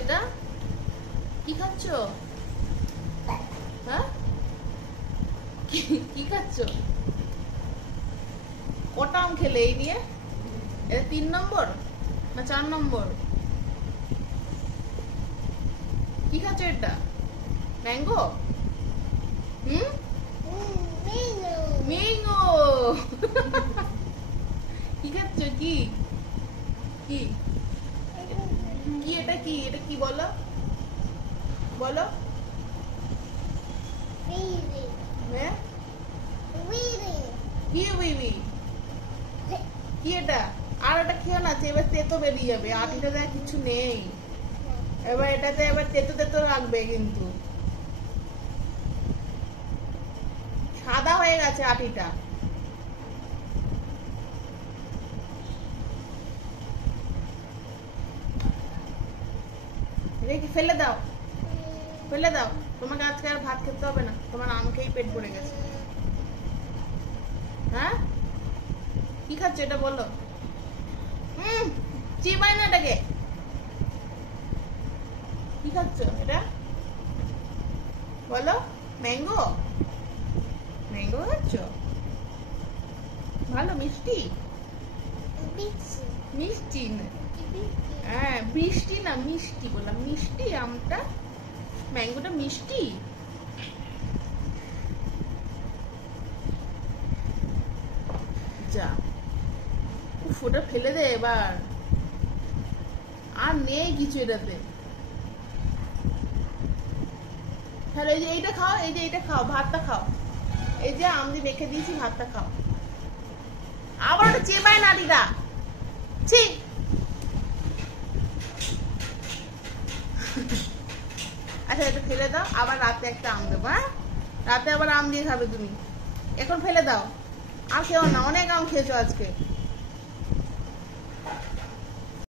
এটা? কি খাচ্ছ? হ্যাঁ, কি খাচ্ছ? কটা আম খেলে এই নিয়ে? এটা 3 নম্বর না 4 নম্বর? কি খাচ্ছ এটা? ম্যাঙ্গো? ম্যাঙ্গো। কি খাচ্ছ? কি কি কি এটা? কি এটা? কি বলো বলো। হ্যাঁ, কি উইউই? কি এটা? আর এটা খেও না, এবার তেতো বেরিয়ে যাবে। আটিটাতে কিছু নেই, এবার এটাতে এবার তেতো তেতো লাগবে, কিন্তু সাদা হয়ে গেছে আটিটা। রেখে ফেলে দাও, ফেলে দাও। তোমাকে আজকে আর ভাত খেতে হবে না, তোমার আম খেয়েই পেট ভরে গেছে। হ্যাঁ, কি খাচ্ছ এটা বলো? চিবাই না এটাকে। কি খাচ্ছ এটা বলো? ম্যাঙ্গো? ম্যাঙ্গো খাচ্ছ? ভালো মিষ্টি? মিষ্টি না, হ্যাঁ বৃষ্টি না, মিষ্টি বললাম। মিষ্টি আমটা, ম্যাঙ্গোটা মিষ্টি। যা, ওটা ফেলে দে এবার, আর নেই কিছু এটাতে। তাহলে এই যে এইটা খাও, এই যে এইটা খাও, ভাতটা খাও। এই যে আম দিয়ে রেখে দিয়েছি, ভাতটা খাও। আবার ওটা চেবায় না দিদা, ছি। আচ্ছা এটা ফেলে দাও, আবার রাতে একটা আম দেবো। হ্যাঁ, রাতে আবার আম দিয়ে খাবে তুমি। এখন ফেলে দাও, আর খেও না, অনেক আম খেয়েছো আজকে।